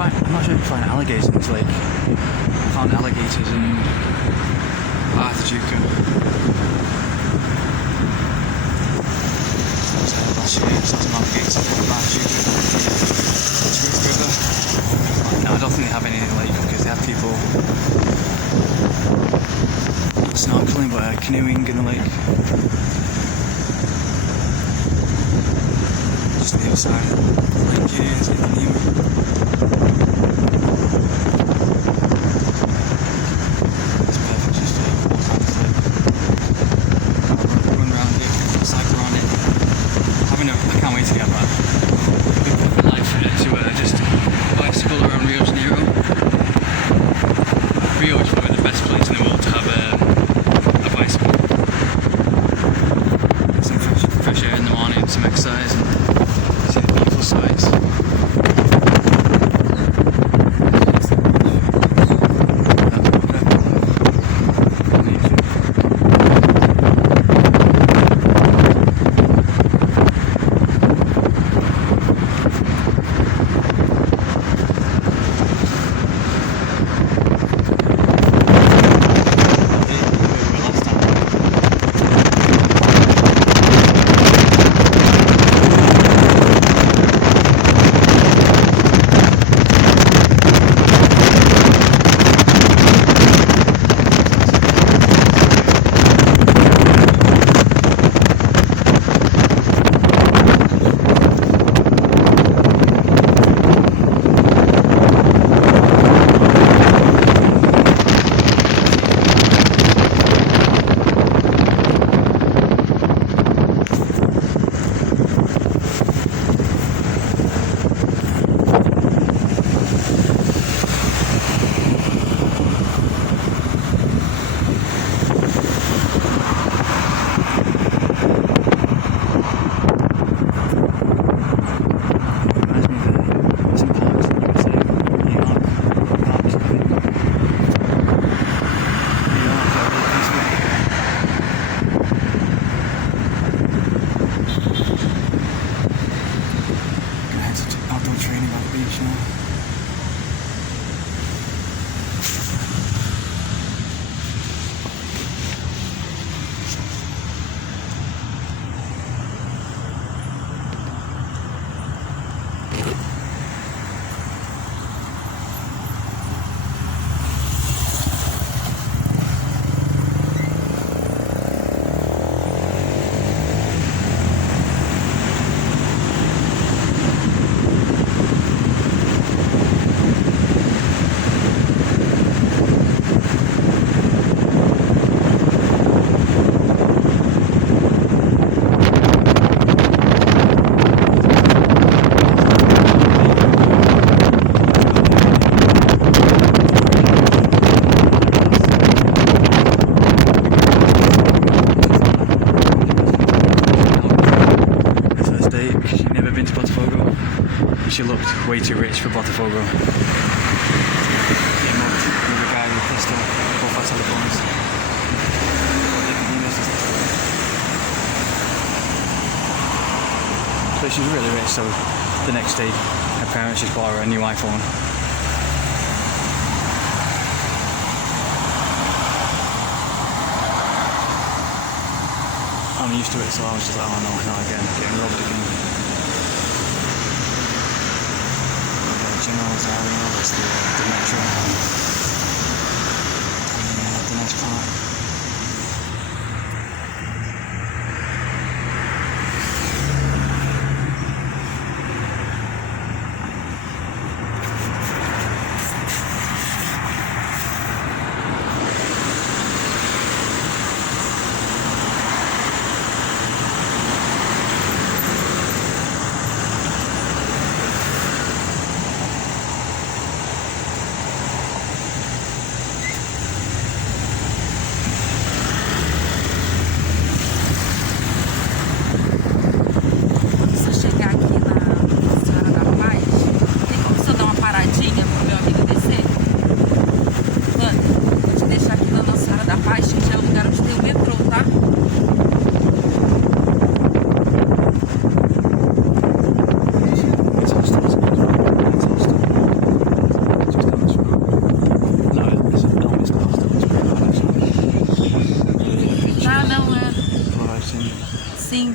I'm not sure if you find alligators in this lake. I found alligators in Arthurjuka. Last year, I saw some alligators in Arthurjuka. River. No, I don't think they have any in the lake because they have people not snorkeling but canoeing in the lake. Just the other side of the lake here is in the new. It's perfect just to walk around the lake. Run around it, cycle around it. I can't wait to get back. It'll be perfect life to just bicycle around Rio de Janeiro. Rio is probably the best place in the world to have a bicycle. Get some fresh air in the morning, some exercise, and see the beautiful sights. She looked way too rich for Botafogo. Getting mugged with a guy with a pistol, both our telephones. But she's really rich, so the next day her parents just bought her a new iPhone. I'm used to it, so I was just like, oh no, not again, getting robbed again. General's area, that's the metro. Yeah, the next part.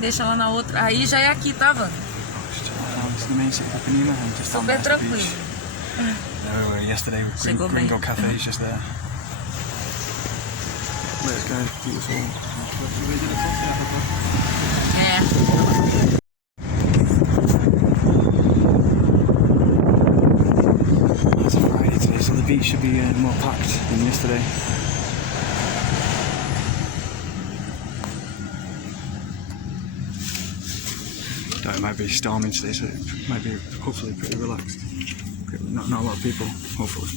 deixa lá na outra. Aí já é aqui, tá, Wanda? Super tranquilo. Yesterday, Gringo Cafe is just there. Let's go, beautiful. É. It's a Friday today, so the beach should be more packed than yesterday. Though it might be storming today, so it might be hopefully pretty relaxed. Not a lot of people, hopefully.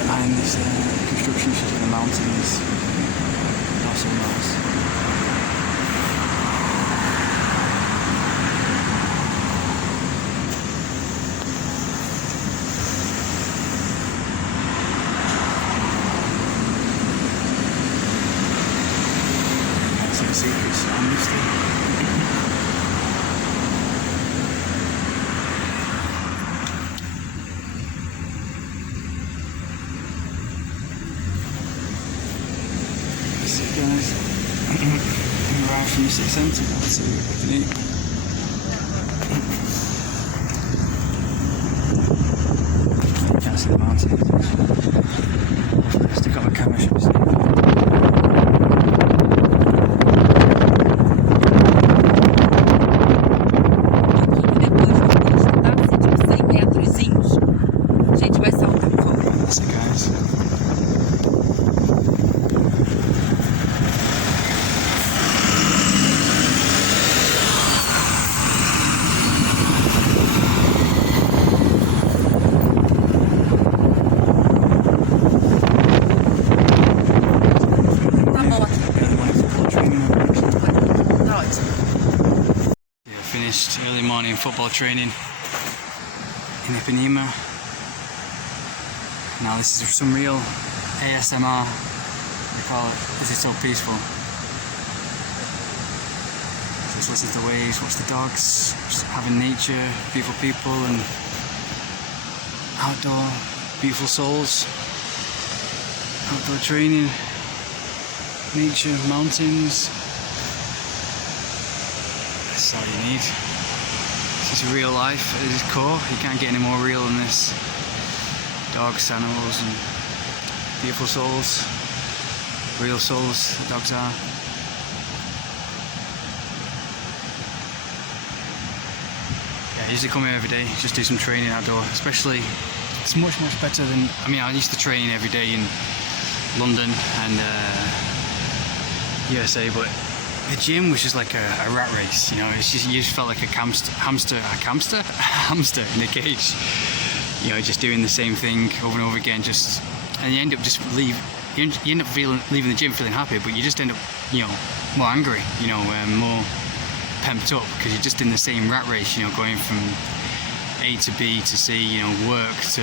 Behind this construction is in the mountains. Not so nice. Can't see the secrets on this thing. Guys, we arrived from the city centre now to Ipanema. You can't see the mountains. Hopefully, stick up my camera, should be safe. Finished early morning football training in Ipanema. Now this is some real ASMR, they call it. This is so peaceful. Just listen to the waves, watch the dogs, just having nature, beautiful people and outdoor beautiful souls. Outdoor training, nature, mountains. That's all you need. This is real life at its core. You can't get any more real than this. Dogs, animals and beautiful souls. Real souls, the dogs are. Yeah, I usually come here every day, just do some training outdoor. Especially, it's much better than, I used to train every day in London and USA, but the gym was just like a rat race, it's just, you just felt like a hamster in a cage, just doing the same thing over and over again, and you end up just you end up leaving the gym feeling happy, but you just end up, more angry, more pumped up, because you're just in the same rat race, going from A to B to C, work to,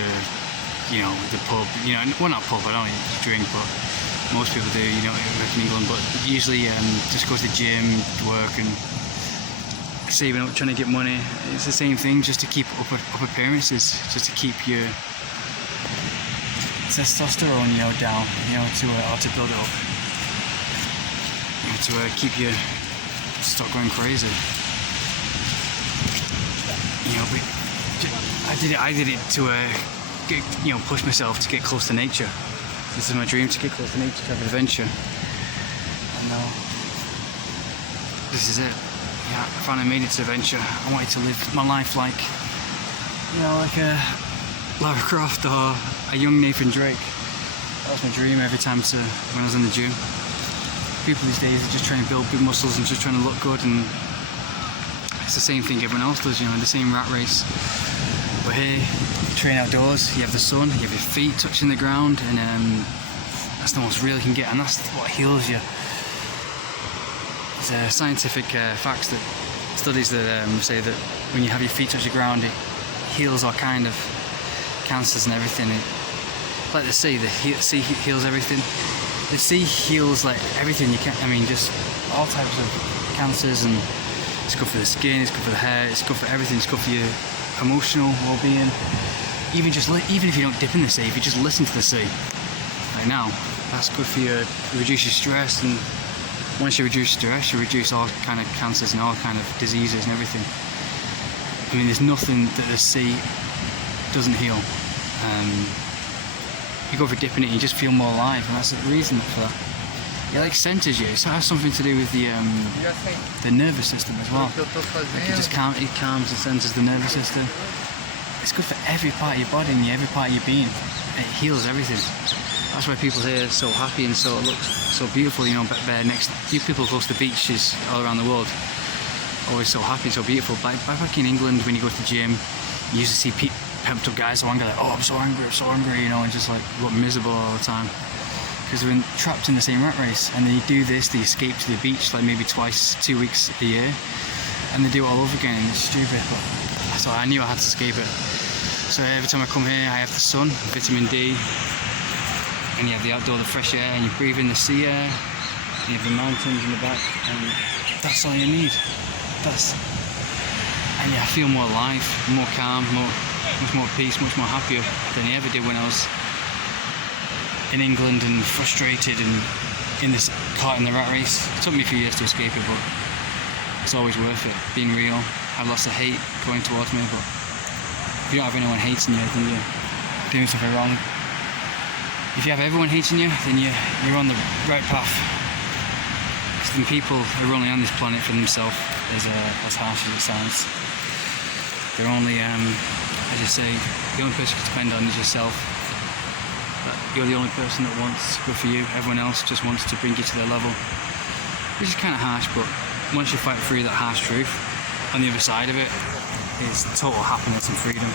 the pub, well, not pub, I don't drink, but most people do, work in England, but usually just go to the gym, work and saving up, trying to get money. It's the same thing, just to keep up appearances, just to keep your testosterone, down, to build it up, to keep you stop going crazy. But I did it to get, push myself to get close to nature. This is my dream, to get close to nature, to have adventure. And now, this is it. yeah, I finally made it to adventure. I wanted to live my life like, you know, like a Lara Croft or a young Nathan Drake. That was my dream every time when I was in the gym. People these days are just trying to build big muscles and just trying to look good, and it's the same thing everyone else does, you know, the same rat race. But here, you train outdoors, you have the sun, you have your feet touching the ground, and that's the most real you can get, and that's what heals you. There's scientific facts that studies that say that when you have your feet touch the ground, it heals all kind of cancers and everything. Like the sea heals everything. The sea heals like everything you can. I mean, just all types of cancers, and it's good for the skin, it's good for the hair, it's good for everything. It's good for your emotional well-being. Even if you don't dip in the sea, if you just listen to the sea, right now, that's good for you. Reduce your stress, and once you reduce stress, you reduce all kind of cancers and all kind of diseases and everything. I mean, there's nothing that the sea doesn't heal. You go for dipping it, you just feel more alive, and that's the reason for that. It like centers you. It has something to do with the nervous system as well. Like it calms and centers the nervous system. It's good for every part of your body and every part of your being. It heals everything. That's why people here are so happy and so it looks so beautiful. You know, you people close to beaches all around the world, always so happy, so beautiful. Back in England, when you go to the gym, you used to see pumped up guys so angry, like, oh, I'm so angry, you know, and just like look miserable all the time. Because they're trapped in the same rat race, and they do this, they escape to the beach like maybe 2 weeks a year, and they do it all over again, and it's stupid, but so I knew I had to escape it. So every time I come here, I have the sun, vitamin D, and you have the outdoor, the fresh air, and you breathe in the sea air, and you have the mountains in the back, and that's all you need. And yeah, I feel more alive, more calm, much more peace, much more happier than I ever did when I was in England and frustrated and caught in the rat race. It took me a few years to escape it, but it's always worth it. Being real, I've lots of hate going towards me, but if you don't have anyone hating you, then you're doing something wrong. If you have everyone hating you, then you're on the right path. Because then people are only on this planet for themselves, as harsh as it sounds. They're only, as you say, the only person you can depend on is yourself. But you're the only person that wants good for you. Everyone else just wants to bring you to their level. Which is kind of harsh, but once you fight through that harsh truth, on the other side of it is total happiness and freedom.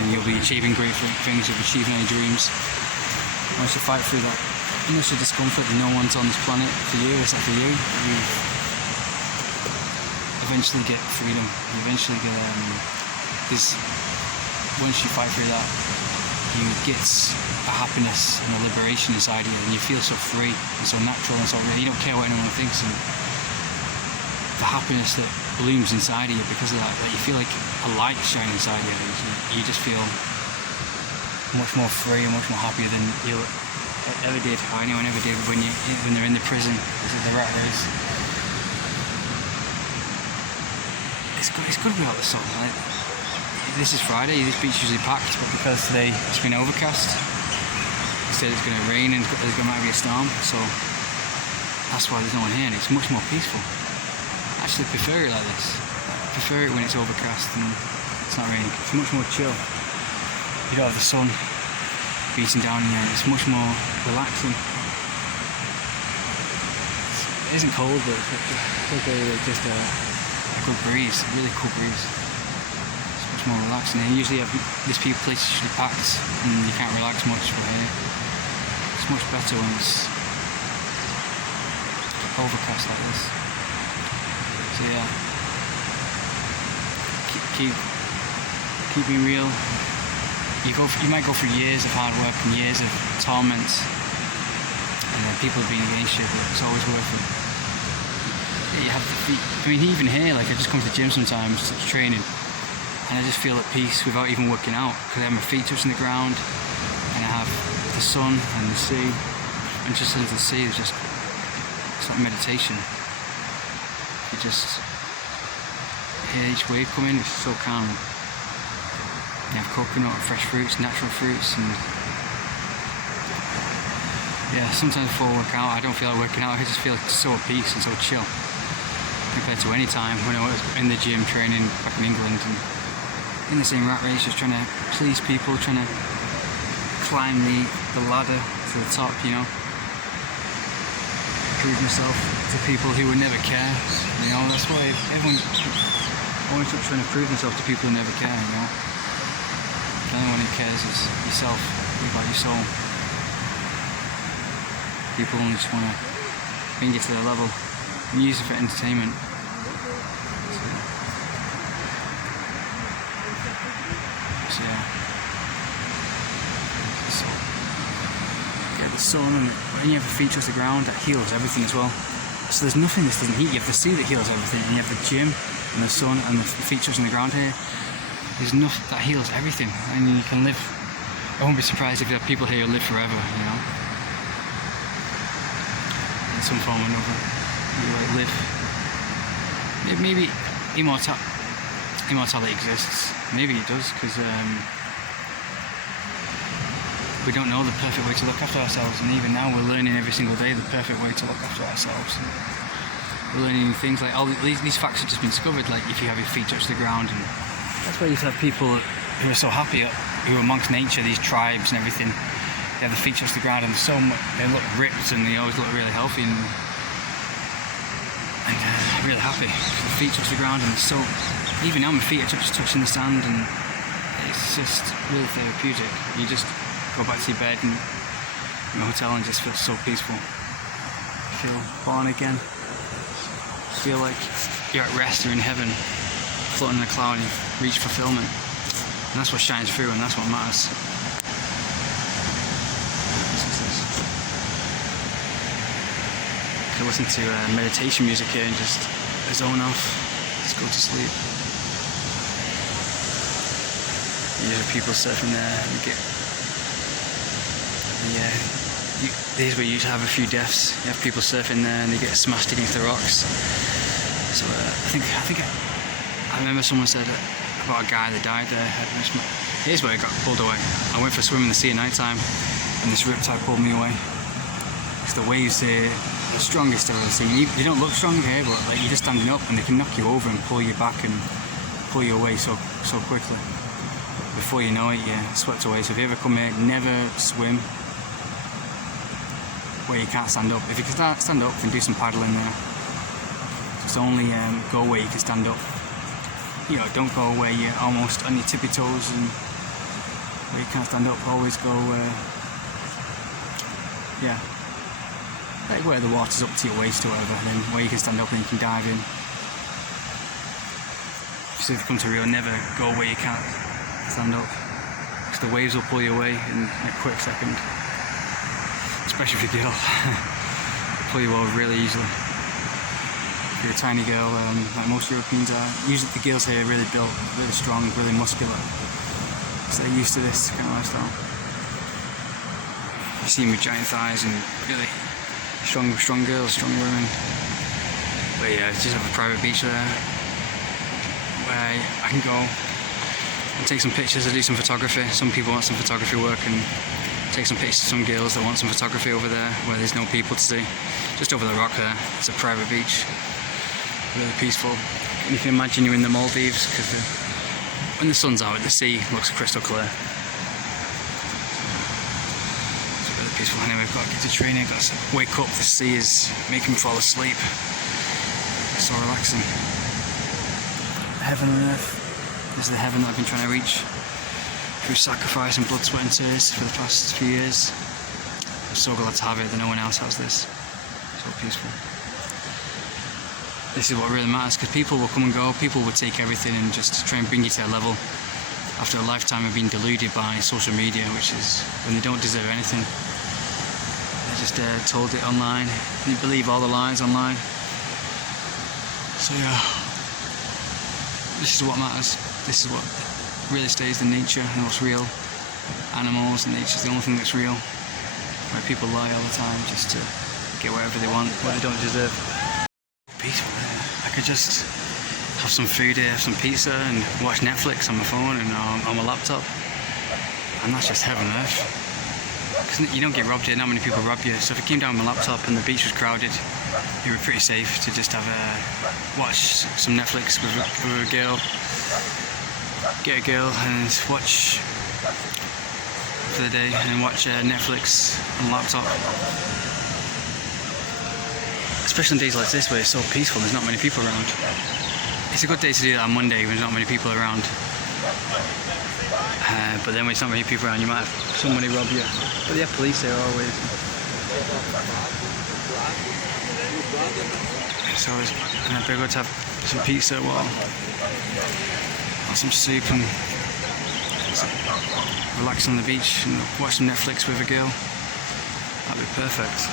And you'll be achieving great things, you'll be achieving any dreams. Once you fight through that initial discomfort that no one's on this planet for you, except for you, you eventually get freedom. You eventually get, because once you fight through that, you get a happiness and a liberation inside you, and you feel so free and so natural and so real. You don't care what anyone thinks, and the happiness that blooms inside of you because of that, you feel like a light shining inside you. You just feel much more free and much more happier than you ever did, or anyone ever did when they're in the prison. This is the rat race. It's good without the sun. Right? This is Friday, this beach is usually packed, but because today it's been overcast, they said it's going to rain and there's going to be a storm, so that's why there's no one here, and it's much more peaceful. I actually prefer it like this. I prefer it when it's overcast and it's not raining. It's much more chill. You don't have the sun beating down on you, it's much more relaxing. It isn't cold, but it's like just a good breeze, a really cool breeze. More relaxing. And usually this place is usually packed and you can't relax much, but here it's much better when it's overcast like this. So yeah, keep being real. You might go through years of hard work and years of torment, and people being against you, but it's always worth it. Yeah, you have to I mean, even here, like I just come to the gym sometimes to training, and I just feel at peace without even working out, because I have my feet touching the ground and I have the sun and the sea, and just listening to the sea is just, it's like meditation. You just hear each wave come in, it's so calm. You have coconut, fresh fruits, natural fruits, and yeah, sometimes before I work out I don't feel like working out, I just feel so at peace and so chill. I compared to any time when I was in the gym training back in England and in the same rat race, just trying to please people, trying to climb the ladder to the top, you know. Prove myself to people who would never care, you know. That's why everyone's always trying to prove themselves to people who never care, you know. The only one who cares is yourself, about your soul. People only just want to bring you to their level and use it for entertainment. So yeah. So get the sun, and when you have the feet touch the ground, that heals everything as well. So there's nothing this doesn't heat. You have the sea that heals everything, and you have the gym and the sun and the feet touching the ground here. There's nothing that heals everything, and you can live. I won't be surprised if there are people here who live forever, you know, in some form or another. You like live. Maybe immortality exists. Maybe it does, because we don't know the perfect way to look after ourselves, and even now we're learning every single day the perfect way to look after ourselves. And we're learning new things, like all these facts have just been discovered, like if you have your feet touch the ground, and that's why you have people who are so happy, who are amongst nature, these tribes and everything. They have the feet touch the ground, and they look ripped, and they always look really healthy and really happy. The feet touch the ground, and so even now my feet are just touching the sand, and it's just really therapeutic. You just go back to your bed and in a hotel and just feel so peaceful. Feel born again. Feel like you're at rest, you're in heaven, floating in a cloud, and you've reached fulfillment. And that's what shines through, and that's what matters. I listen to meditation music here and just zone off, just go to sleep. You have people surfing there, and these where you usually have a few deaths. You have people surfing there and they get smashed against the rocks. So I remember someone said about a guy that died there. Here's where I got pulled away. I went for a swim in the sea at night time, and this riptide pulled me away. Because the waves here are the strongest I've ever seen. They don't look strong here, but like you're just standing up and they can knock you over and pull you back and pull you away so quickly. Before you know it, you're swept away. So if you ever come here, never swim where you can't stand up. If you can stand up, then do some paddling there. Just only go where you can stand up. You know, don't go where you're almost on your tippy toes and where you can't stand up. Always go like where the water's up to your waist or whatever, and then where you can stand up and you can dive in. So if you come to Rio, never go where you can't stand up, because the waves will pull you away in a quick second. Especially if you're a girl, they'll pull you over really easily. If you're a tiny girl, like most Europeans are, usually the girls here are really built, really strong, really muscular, so they're used to this kind of lifestyle. You see them with giant thighs and really strong girls, strong women. But yeah, I just have a private beach there where I can go and take some pictures. I do some photography. Some people want some photography work, and take some pictures of some girls that want some photography over there where there's no people to see. Just over the rock there, it's a private beach, really peaceful. And you can imagine you're in the Maldives, because when the sun's out, the sea looks crystal clear. It's really peaceful. Anyway, I've got to get to training, I've got to wake up. The sea is making me fall asleep. It's so relaxing. Heaven on earth. This is the heaven that I've been trying to reach through sacrifice and blood, sweat and tears for the past few years. I'm so glad to have it that no one else has this. So peaceful. This is what really matters, because people will come and go, people will take everything and just try and bring you to their level after a lifetime of being deluded by social media, which is when they don't deserve anything. They're just told it online, and you believe all the lies online. So yeah, this is what matters. This is what really stays in nature and what's real. Animals and nature's the only thing that's real. Where people lie all the time just to get whatever they want, what they don't deserve. Peaceful there. I could just have some food here, have some pizza and watch Netflix on my phone and on my laptop. And that's just heaven on earth. because you don't get robbed here, not many people rob you. So if I came down with my laptop and the beach was crowded, it would be pretty safe to just have watch some Netflix with a girl, get a girl and watch for the day and watch Netflix on the laptop. Especially on days like this where it's so peaceful, there's not many people around. It's a good day to do that on Monday when there's not many people around. But then when it's not many people around, you might have somebody rob you. But they have police there always. It's always very good to have some pizza or some soup and relax on the beach and watch some Netflix with a girl. That'd be perfect.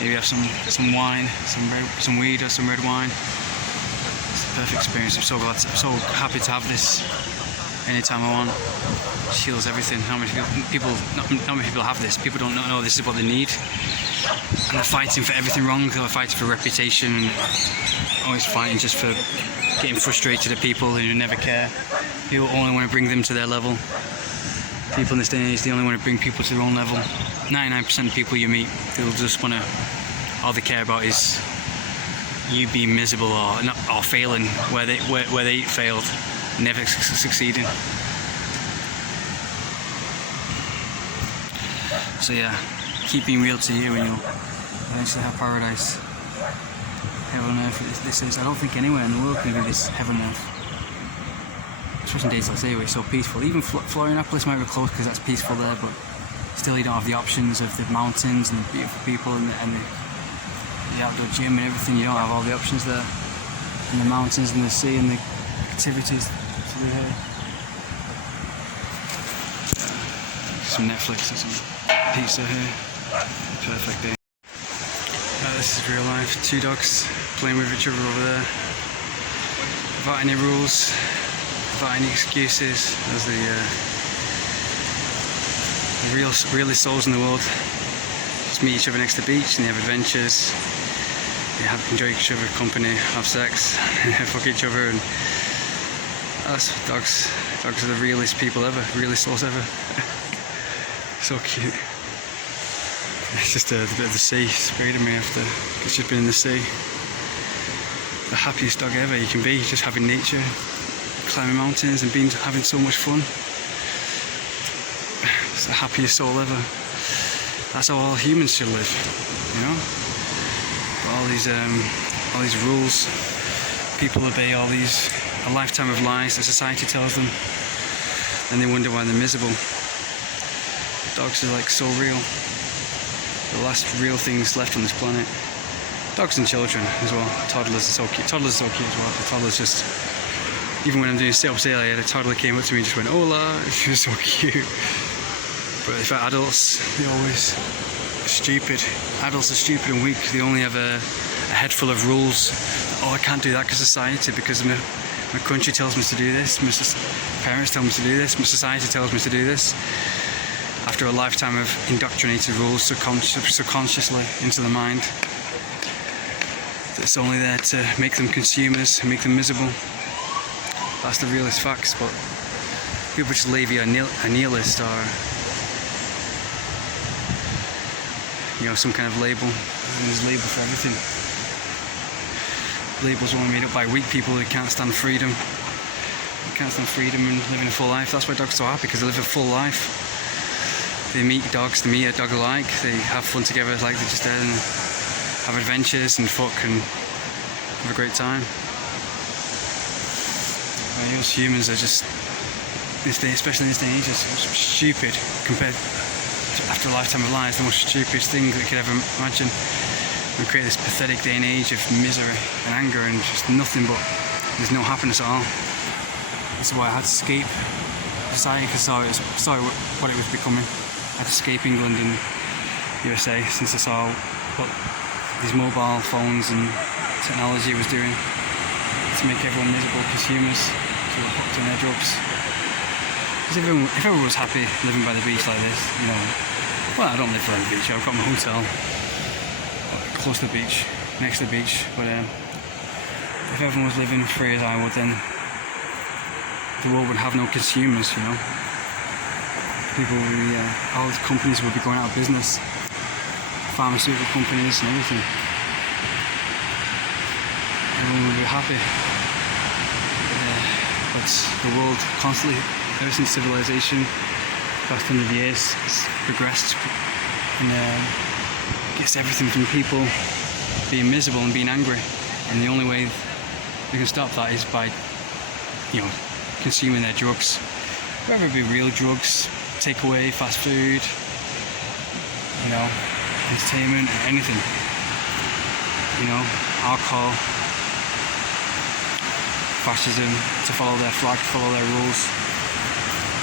Maybe have some wine, some weed or some red wine. It's a perfect experience. I'm so happy to have this anytime I want. Shields everything. Not many people have this. People don't know this is what they need. And they're fighting for everything wrong. They're fighting for reputation. Always fighting just for getting frustrated at people who never care. People only want to bring them to their level. People in this day and age, they only want to bring people to their own level. 99% of people you meet, they'll just want to, all they care about is you being miserable or failing where they failed, never succeeding. So yeah, keep being real to you and you'll eventually have paradise. Heaven on earth, this is, I don't think anywhere in the world can be this heaven on earth. Especially in days like today where it's so peaceful. Even Florianopolis might be close because that's peaceful there, but still you don't have the options of the mountains and the beautiful people and the outdoor gym and everything. You don't have all the options there. And the mountains and the sea and the activities to do here. Some Netflix or some pizza here. Perfect day. This is real life. Two dogs playing with each other over there. Without any rules, without any excuses. There's the realest souls in the world. Just meet each other next to the beach and they have adventures. They enjoy each other's company, have sex, fuck each other, and that's dogs. Dogs are the realest people ever, realest souls ever. So cute. It's just a bit of the sea sprayed at me after it's just been in the sea. The happiest dog ever you can be, just having nature, climbing mountains and having so much fun. It's the happiest soul ever. That's how all humans should live, you know? But all these rules, people obey a lifetime of lies that society tells them, and they wonder why they're miserable. Dogs are like so real. The last real things left on this planet. Dogs and children as well. Toddlers are so cute. Toddlers are so cute as well. The toddlers just, even when I'm doing sit-ups earlier, the toddler came up to me and just went, "Hola." She was so cute. But for adults, they're always stupid. Adults are stupid and weak. They only have a head full of rules. Oh, I can't do that because society, because my country tells me to do this, my parents tell me to do this, my society tells me to do this. After a lifetime of indoctrinated rules subconsciously into the mind, it's only there to make them consumers, make them miserable. That's the realest facts, but people just label you a nihilist or, you know, some kind of label. There's a label for everything. Labels are only made up by weak people who can't stand freedom. They can't stand freedom and living a full life. That's why dogs are so happy, because they live a full life. They meet dogs, they meet a dog alike, they have fun together like they're just there and have adventures and fuck and have a great time. Us humans are just, especially in this day and age, are stupid compared to, after a lifetime of lies, the most stupidest thing that you could ever imagine. We create this pathetic day and age of misery and anger and just nothing but, there's no happiness at all. That's why I had to escape society, because I saw what it was becoming. I had to escape England and USA since I saw what these mobile phones and technology was doing to make everyone miserable, consumers, so they're hooked on their drugs. Because if everyone was happy living by the beach like this, you know, well, I don't live by the beach, I've got my hotel close to the beach, next to the beach, but if everyone was living free as I would, then the world would have no consumers, you know. People will be, all the companies will be going out of business. Pharmaceutical companies and everything. Everyone will be happy. But the world constantly, ever since civilization, past 100 years, has progressed and gets everything from people being miserable and being angry. And the only way they can stop that is by, consuming their drugs. Whether it be real drugs, takeaway, fast food, entertainment, anything. Alcohol, fascism, to follow their flag, follow their rules.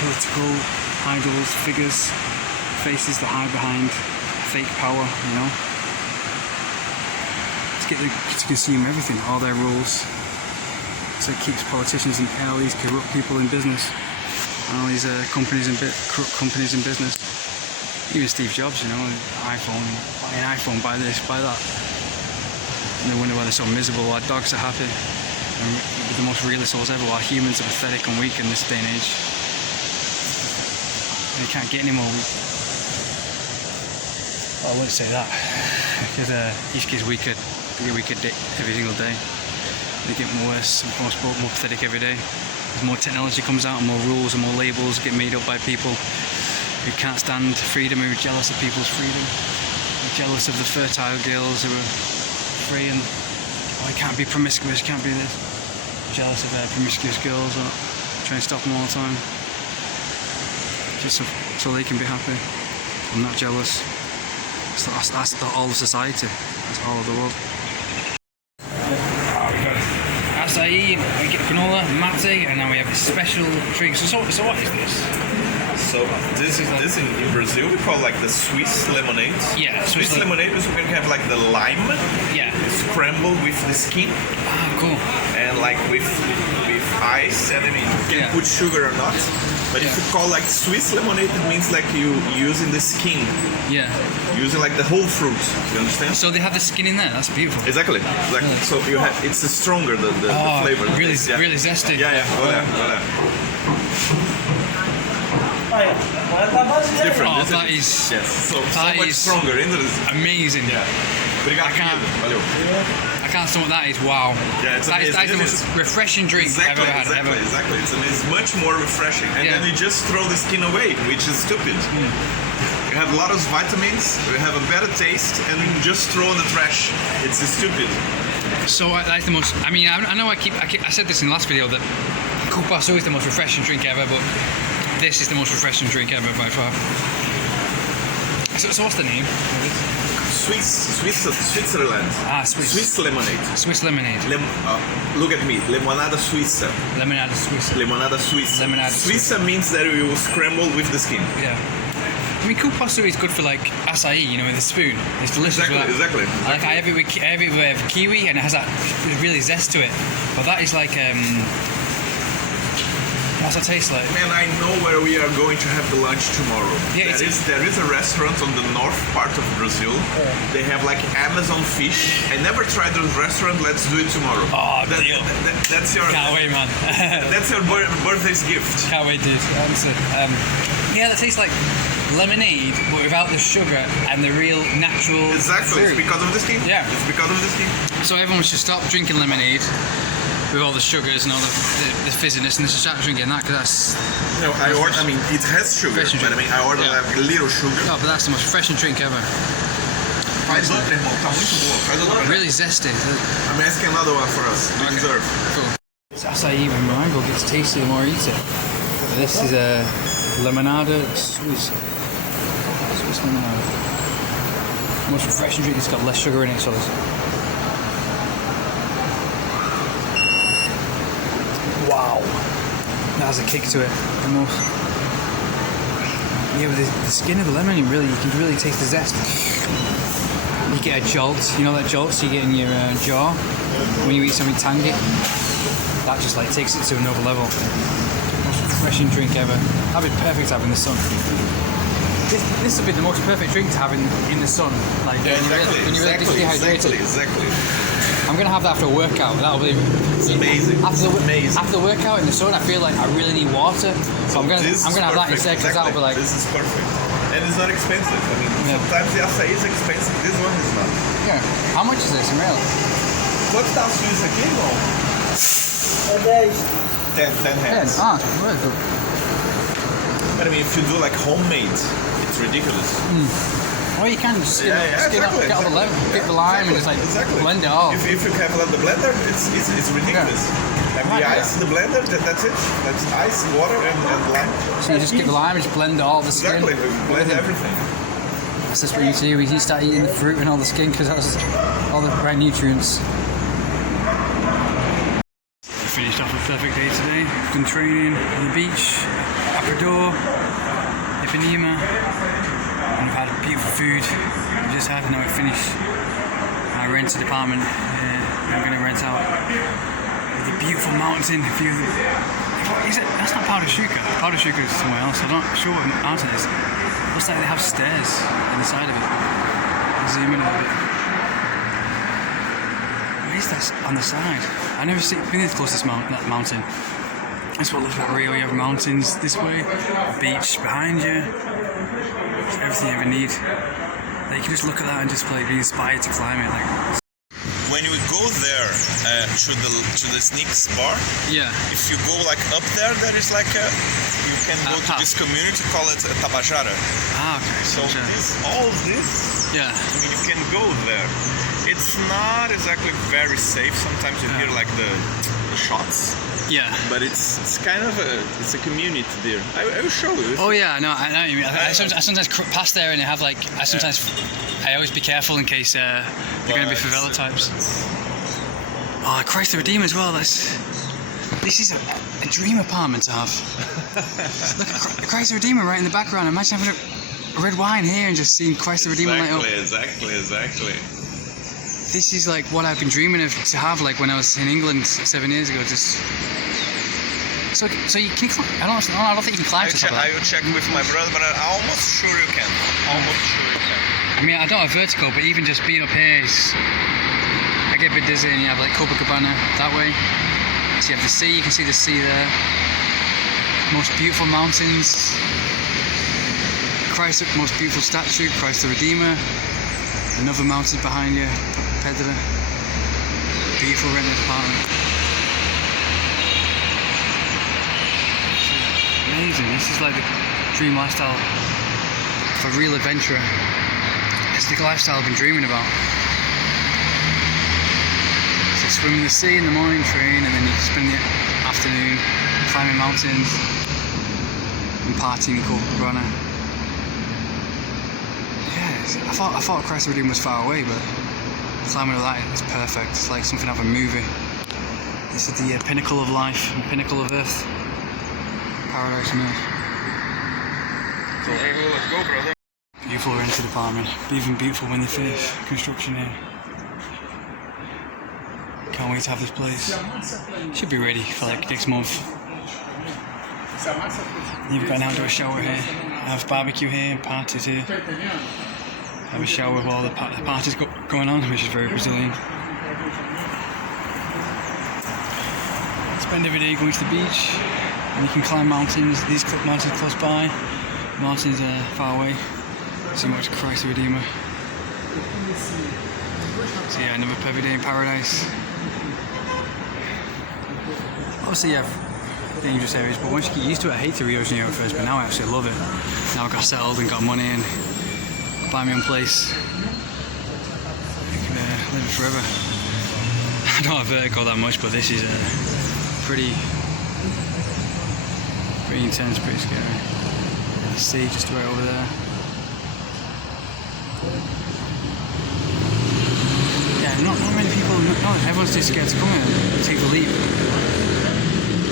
Political idols, figures, faces that hide behind fake power, to get them to consume everything, all their rules. So it keeps politicians and all these corrupt people in business, and all these corrupt companies in business. Even Steve Jobs, iPhone, buy an iPhone, buy this, buy that. And they wonder why they're so miserable, why dogs are happy. And with the most realist souls ever, while humans are pathetic and weak in this day and age. They can't get any more weak. Well, I wouldn't say that, because each gets weaker every single day. They get worse, more pathetic every day. As more technology comes out, and more rules and more labels get made up by people who can't stand freedom, who are jealous of people's freedom. They're jealous of the fertile girls who are free and, it can't be promiscuous, can't be this. Jealous of promiscuous girls, or trying to stop them all the time. Just so they can be happy. I'm not jealous. So that's all of society. That's all of the world. Acai, we get granola, mate, and now we have a special drink. So what is this? So this in Brazil we call like the Swiss lemonade. Yeah, Swiss lemonade is we can have like the lime. Yeah. Scrambled with the skin. Ah, cool. And like with ice, and I mean you can put sugar or not. But if you call like Swiss lemonade, it means like you using the skin. Yeah. Using like the whole fruit. You understand? So they have the skin in there. That's beautiful. Exactly. So you have it's stronger the flavor. Really, yeah. really zesty. Yeah. Go there. It's different. Oh, that is. Yes. So much stronger. Amazing. Yeah. I can't stomach that. Is wow. Yeah, it's that is the most refreshing drink I've ever had. Exactly. It's much more refreshing. And then you just throw the skin away, which is stupid. You have a lot of vitamins, you have a better taste, and you just throw in the trash. It's stupid. So that's the most. I mean, I know I said this in the last video that Cupuaçu is the most refreshing drink ever, but this is the most refreshing drink ever by far. So what's the name? Switzerland. Swiss lemonade. Swiss lemonade. Look at me. Limonada Suiza. Limonada Suiza. Limonada Suiza. Limonada Suiza means that you scramble with the skin. Yeah. I mean, Cupuaçu is good for like acai, with a spoon. It's delicious. Exactly. Like I have it with kiwi, and it has that really zest to it. But that is like what's it taste like? Man, I know where we are going to have the lunch tomorrow. Yeah, there is a restaurant on the north part of Brazil. They have like Amazon fish. I never tried the restaurant. Let's do it tomorrow. Oh, deal. That's your. Can't wait, man. That's your birthday's gift. Can't wait, dude. Honestly. Yeah, that tastes like lemonade, but without the sugar and the real natural. Exactly. fruit. It's because of the skin. Yeah. It's because of the skin. So everyone should stop drinking lemonade with all the sugars and all the fizziness, and they should start drinking that, because that's. No, I mean it has sugar, but I mean I ordered like a little sugar. No, but that's the most refreshing drink ever. Faz outra, irmão. Tá muito boa. Faz outra. Really zesty. I'm asking another one for us. We deserve. Cool. It's acai when mango gets tasty the more I eat it. But this is a Limonada Suiza. Swiss lemonade. Most refreshing drink. It's got less sugar in it, so it's. Wow. That has a kick to it. Almost. Yeah, with the skin of the lemon, you can really taste the zest. You get a jolt, that jolt you get in your jaw when you eat something tangy. That just takes it to another level. Most refreshing drink ever. That'd be perfect to have in the sun. This would be the most perfect drink to have in the sun. When you're really dehydrated. Exactly. And I'm gonna have that after a workout. That'll be It's amazing. Amazing. After the workout in the sun, I feel like I really need water, so I'm gonna have that instead because that'll be like. This is perfect, and it's not expensive. I mean, sometimes the açaí is expensive. This one is not. Yeah. How much is this in real? Quanto tá a Suíça aqui, irmão? 10 hands. Ah, very good. But I mean, if you do like homemade, it's ridiculous. Well, you can just skin exactly, get all the lemon, get the lime, and just like blend it all. If you have the blender, it's ridiculous. Like the ice, the blender, that's it. That's ice, water, and lime. So you just get the lime and just blend all the skin. Exactly, blend everything. That's just what you do. You start eating the fruit and all the skin because that's all the right nutrients. We finished off a perfect day today. Done training on the beach, Ecuador, Ipanema, and we've had beautiful food. We just had, now we're finished. I rented an apartment. I'm going to rent out with a beautiful mountain view. What is it? That's not Pau de Açúcar. Pau de Açúcar is somewhere else. I'm not sure what mountain it is. Looks like they have stairs on the side of it. I'll zoom in a little bit. What is that on the side? I've never been this close to that mountain. That's what looks like Rio. You have mountains this way, a beach behind you. It's everything you ever need. Like, you can just look at that and just like be inspired to climb it. Like. When you go there to the Sneaks bar, if you go like up there, there is like you can go to this community, call it Tabajara. Ah, okay. So all this, I mean, you can go there. It's not exactly very safe. Sometimes you hear like the shots. Yeah. But it's kind of a community there. I will show you. Oh yeah, no, I know what you mean. I sometimes pass there and they have like, I always be careful in case they're going to be favela types. Oh, Christ the Redeemer as well. This is a dream apartment to have. Look at Christ the Redeemer right in the background. Imagine having a red wine here and just seeing Christ the Redeemer light up. Exactly. This is like what I've been dreaming of to have, like when I was in England 7 years ago. Just so you can. I don't think you can climb to top of that. I will check with my brother, but I'm almost sure you can. I mean, I don't have vertical, but even just being up here is. I get a bit dizzy, and you have like Copacabana that way. So you have the sea. You can see the sea there. Most beautiful mountains. Christ, most beautiful statue, Christ the Redeemer. Another mountain behind you, Pedra. Beautiful rented apartment. Amazing. This is like the dream lifestyle for a real adventurer. It's the lifestyle I've been dreaming about. So swim in the sea in the morning, train, and then you spend the afternoon climbing mountains and partying in Copacabana. I thought Christ the Redeemer was far away, but climbing all that is perfect. It's like something out of a movie. This is the pinnacle of life, and pinnacle of earth. Paradise on earth. So let's go, brother. Beautiful rented apartment. Even beautiful when they finish construction here. Can't wait to have this place. Should be ready for like next month. You've got an outdoor shower here. I have barbecue here, parties here. Have a shower with all the parties going on, which is very Brazilian. Spend every day going to the beach, and you can climb mountains. These mountains close by, mountains are far away. So much Christ the Redeemer. So yeah, another perfect day in paradise. Obviously you have dangerous areas, but once you get used to it, I hated Rio de Janeiro at first, but now I actually love it. Now I've got settled and got money and buy my own place. I can live it forever. I don't have vertigo that much, but this is pretty intense, pretty scary. The sea just right over there. Yeah, not many people, everyone's too scared to come here and take the leap.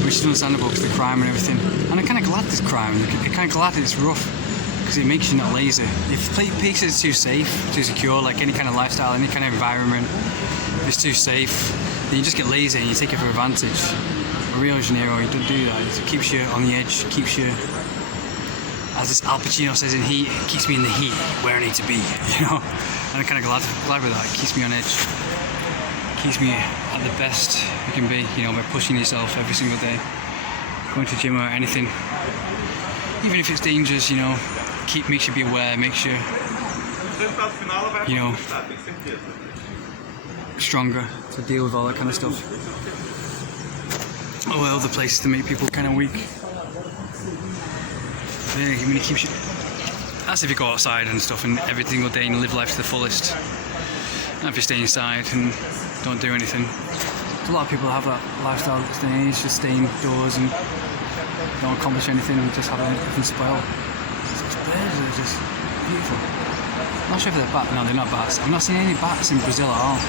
Which is understandable because the crime and everything. And I'm kind of glad there's crime, I'm kind of glad it's rough. Because it makes you not lazy. If places is too safe, too secure, like any kind of lifestyle, any kind of environment, if it's too safe, then you just get lazy and you take it for advantage. But Rio de Janeiro, you don't do that. It keeps you on the edge, keeps you, as this Al Pacino says in Heat, it keeps me in the heat, where I need to be, you know? And I'm kind of glad with that. It keeps me on edge, keeps me at the best you can be, you know, by pushing yourself every single day. Going to the gym or anything, even if it's dangerous, you know, makes you be aware, makes you, you know, stronger to deal with all that kind of stuff. Or other places to make people kind of weak. Yeah, I mean, it keeps you. That's if you go outside and stuff and every single day and live life to the fullest. Not if you stay inside and don't do anything. A lot of people have that lifestyle at this day and age, just stay indoors and don't accomplish anything and just have everything spoiled. These birds are just beautiful. I'm not sure if they're bats. No, they're not bats. I've not seen any bats in Brazil at all.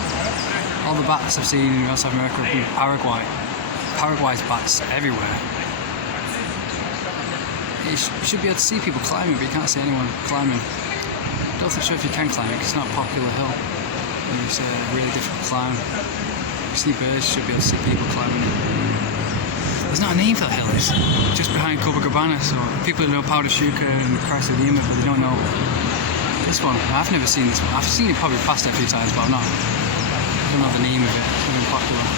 All the bats I've seen in South America have been Paraguay. Paraguay's bats everywhere. You should be able to see people climbing, but you can't see anyone climbing. I don't think sure if you can climb it because it's not a popular hill. And it's a really difficult climb. You see birds, you should be able to see people climbing it. There's not a name for that hill, it's just behind Copacabana, so people know Pau de Chuca and Christ of Lima, but they don't know this one. I've never seen this one. I've seen it probably past it a few times, but I don't know the name of it. It's not even popular.